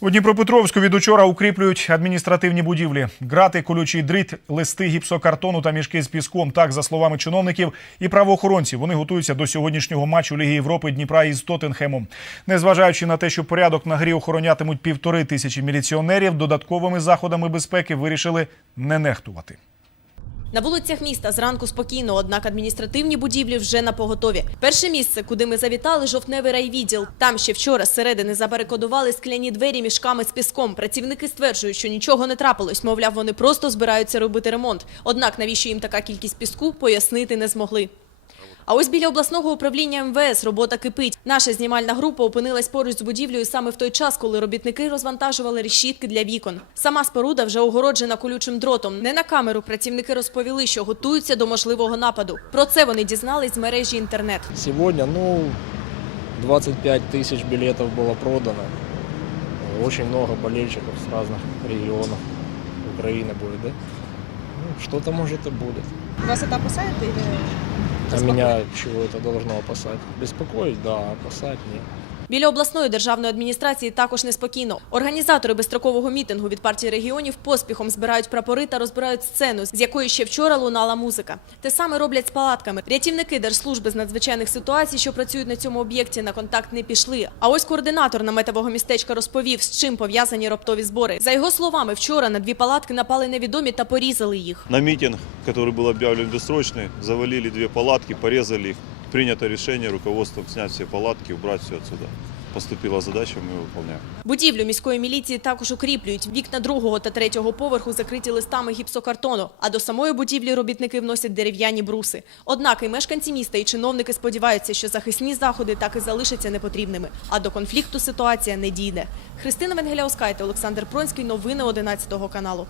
У Дніпропетровську від учора укріплюють адміністративні будівлі. Грати, колючий дріт, листи гіпсокартону та мішки з піском. Так, за словами чиновників і правоохоронців, вони готуються до сьогоднішнього матчу Ліги Європи Дніпра із Тоттенхемом. Незважаючи на те, що порядок на грі охоронятимуть півтори тисячі міліціонерів, додатковими заходами безпеки вирішили не нехтувати. На вулицях міста зранку спокійно, однак адміністративні будівлі вже на поготові. Перше місце, куди ми завітали, жовтневий райвідділ. Там ще вчора зсередини забарикодували скляні двері мішками з піском. Працівники стверджують, що нічого не трапилось. Мовляв, вони просто збираються робити ремонт. Однак, навіщо їм така кількість піску, пояснити не змогли. А ось біля обласного управління МВС робота кипить. Наша знімальна група опинилась поруч з будівлею саме в той час, коли робітники розвантажували решітки для вікон. Сама споруда вже огороджена колючим дротом. Не на камеру працівники розповіли, що готуються до можливого нападу. Про це вони дізнались з мережі інтернет. Сегодня, ну, 25 тысяч билетов было продано. Очень много болельщиков с разных регионов Украины будет, да? Ну, что-то может и будет. Вас это опасает или А меня чего это должно опасать? Беспокоить? Да, опасать нет. Біля обласної державної адміністрації також неспокійно. Організатори безстрокового мітингу від партії регіонів поспіхом збирають прапори та розбирають сцену, з якої ще вчора лунала музика. Те саме роблять з палатками. Рятівники Держслужби з надзвичайних ситуацій, що працюють на цьому об'єкті, на контакт не пішли. А ось координатор наметового містечка розповів, з чим пов'язані раптові збори. За його словами, вчора на дві палатки напали невідомі та порізали їх. На митинг, который был объявлен бессрочный, завалили две палатки, порезали их. Принято решение руководством снять все палатки, убрать все отсюда. Поступила задача, мы ее выполняем. Будівлю міської міліції також укріплюють. Вікна другого та третього поверху закриті листами гіпсокартону. А до самої будівлі робітники вносять дерев'яні бруси. Однак і мешканці міста, і чиновники сподіваються, що захисні заходи так і залишаться непотрібними. А до конфлікту ситуація не дійде. Христина Венгеляускайте, Олександр Пронський. Новини 11 каналу.